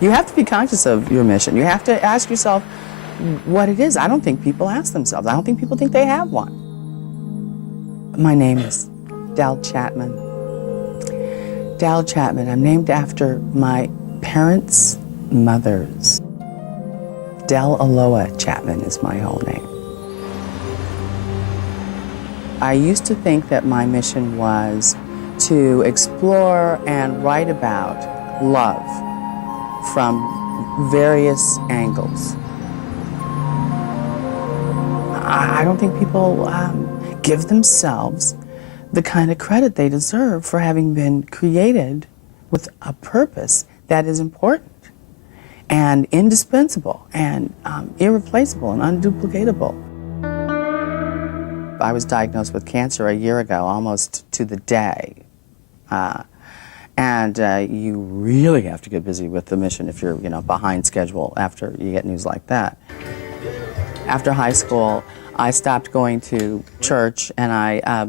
You have to be conscious of your mission. You have to ask yourself what it is. I don't think people ask themselves. I don't think people think they have one. My name is Del Chapman. Del Chapman. I'm named after my parents' mothers. Delle1A Chapman is my whole name. I used to think that my mission was to explore and write about love from various angles. I don't think people give themselves the kind of credit they deserve for having been created with a purpose that is important and indispensable and irreplaceable and unduplicatable. I was diagnosed with cancer a year ago, almost to the day. You really have to get busy with the mission if you're, behind schedule after you get news like that. After high school, I stopped going to church and I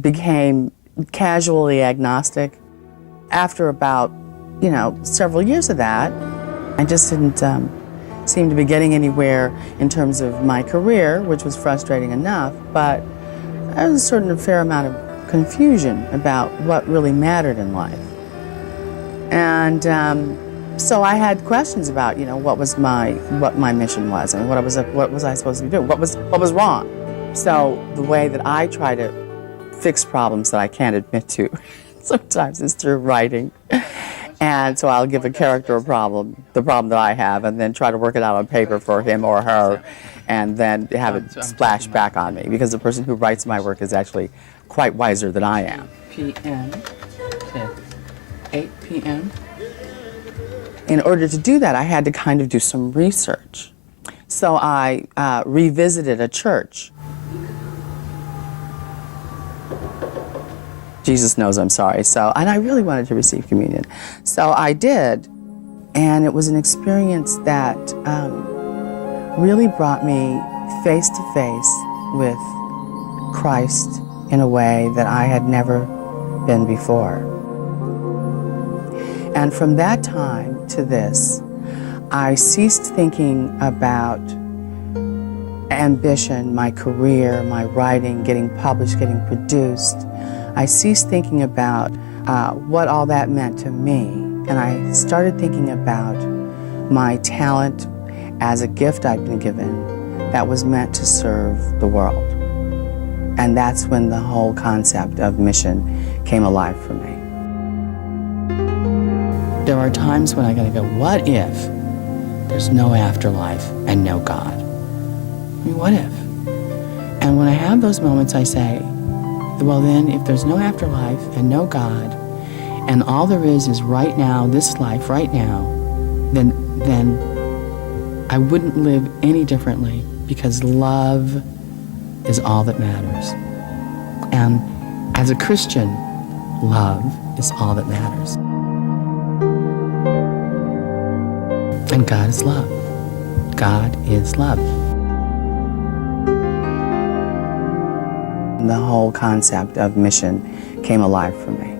became casually agnostic. After about, several years of that, I just didn't seem to be getting anywhere in terms of my career, which was frustrating enough, but there was a fair amount of confusion about what really mattered in life. And so I had questions about, what my mission was, and what was I supposed to be doing, what was wrong. So the way that I try to fix problems that I can't admit to sometimes is through writing. And so I'll give a character the problem that I have, and then try to work it out on paper for him or her, and then have it splash back on me, because the person who writes my work is actually quite wiser than I am. p.m. to 8 p.m. In order to do that, I had to kind of do some research. So I revisited a church. Jesus knows I'm sorry. And I really wanted to receive communion. So I did, and it was an experience that really brought me face to face with Christ in a way that I had never been before. And from that time to this, I ceased thinking about ambition, my career, my writing, getting published, getting produced. I ceased thinking about what all that meant to me, and I started thinking about my talent as a gift I'd been given that was meant to serve the world. And that's when the whole concept of mission came alive for me. There are times when I gotta go, what if there's no afterlife and no God? I mean, what if? And when I have those moments, I say, well then, if there's no afterlife and no God, and all there is right now, this life right now, then I wouldn't live any differently, because love is all that matters. And as a Christian, love is all that matters. And God is love. God is love. The whole concept of mission came alive for me.